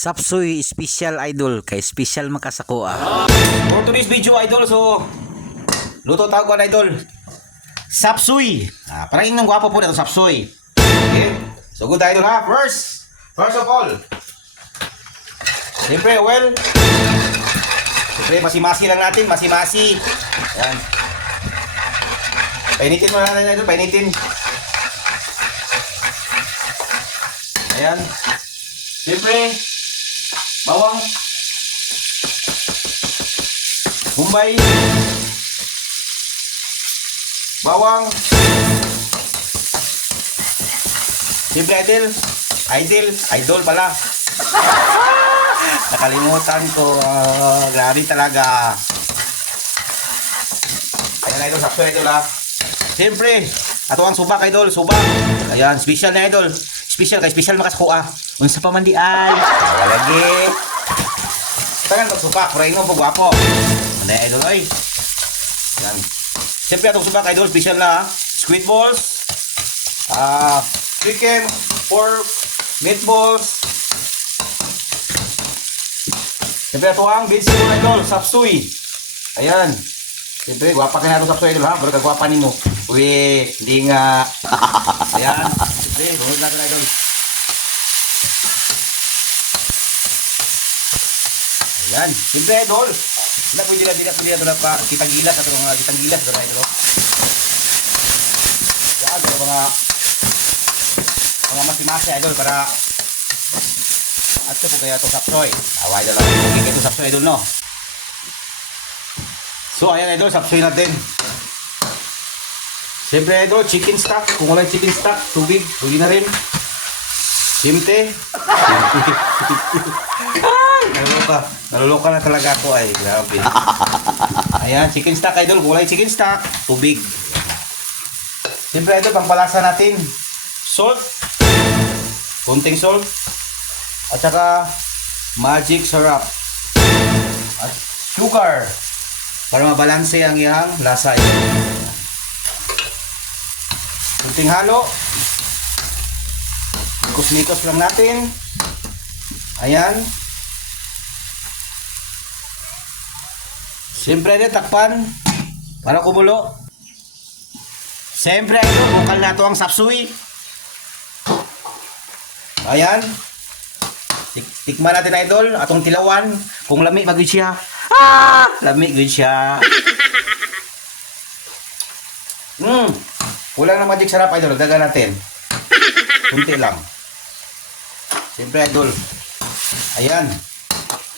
Sapsoy special idol kay special makasako For today's video idol, so luto tawag ko idol. Sapsoy. Parang ng gwapo po na ito, sapsoy. Okay. So good idol ha. First of all, siyempre well, siyempre masi-masi lang natin, masi-masi. Yan. Painitin mo natin idol, painitin. Ayan. Siyempre, bawang, Mumbai, bawang, siyempre idol pala. Nakalimutan ko, grabe talaga. Ayan idol, sakto idol ha. Siyempre, ato ang subak idol, subak. Ayan, special na idol. Special kay special makasako unsa pa man di ay. Lagi. Tangan pagsubak, pero ingon po gwapo. Ano idol ay. Yan. Siyempre atong subak idol, special na squid balls. Chicken, pork, meatballs. Siyempre ito ang beans idol, sapsoy. Ayan. Siyempre, gwapa ka na ito sapsoy idol ha. Pero kagwapa ni mo. Uy, hindi nga. Ayan. Siyempre, runod natin idol. Ayan. Siyempre idol. Hindi pwede na ito na pa kitang gilas at mga kitang gilas ito na idol. Ayan. Ito mga masi-masi idol para at ito po kaya ito sapsoy. Away idol lang. Okay ito sapsoy idol no. So ayan idol, sapsoy natin. Siyempre idol, chicken stock. Kung wala chicken stock, tubig, pwede na rin. Simte. Naluluka na talaga ako ay. Grabe. Ayan, chicken stock idol. Kung wala chicken stock, tubig. Siyempre idol, pangpalasa natin. Salt. Kunting salt. At saka, magic syrup. At sugar. Para mabalanse ang iyang lasa idol. Kunting halo. Mikos-mikos lang natin. Ayan. Siyempre rin, takpan. Para kumulo. Siyempre ito, bukal na ito ang sapsoy. Ayan. Tikman natin idol. Atong tilawan. Kung lami, mag-good siya. Lami, good siya. Kulang na magic sarap idol, dagan natin. Kunti lang. Siyempre idol. Ayan.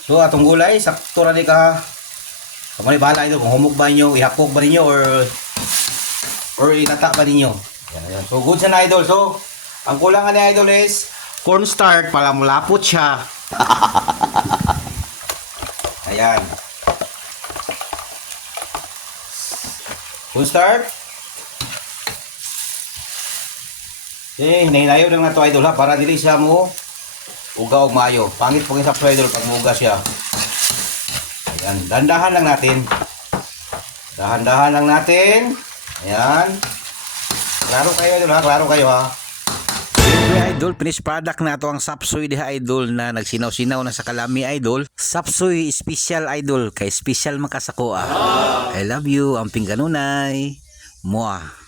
So atong gulay, sakto na di ka. Kamali bahala idol kung humog ba ninyo, ihapog ba ninyo or inata ba ninyo. Ayan. So good siya na idol. So ang kulangan ni idol is cornstarch para mulapot siya. Ayan. Cornstarch. Hinahilayo lang na ito idol ha, para dili siya mo uga og mayo. Pangit po yung sapsoy idol pag muga siya. Ayan, dahan-dahan lang natin. Dahan-dahan lang natin. Ayan. Klaro kayo idol ha, klaro kayo ha. Siyempre idol, finished product na ito ang sapsoy diha idol na nagsinaw-sinaw na sa kalami idol. Sapsoy special idol kay special makasako I love you, amping kanunay. Muah.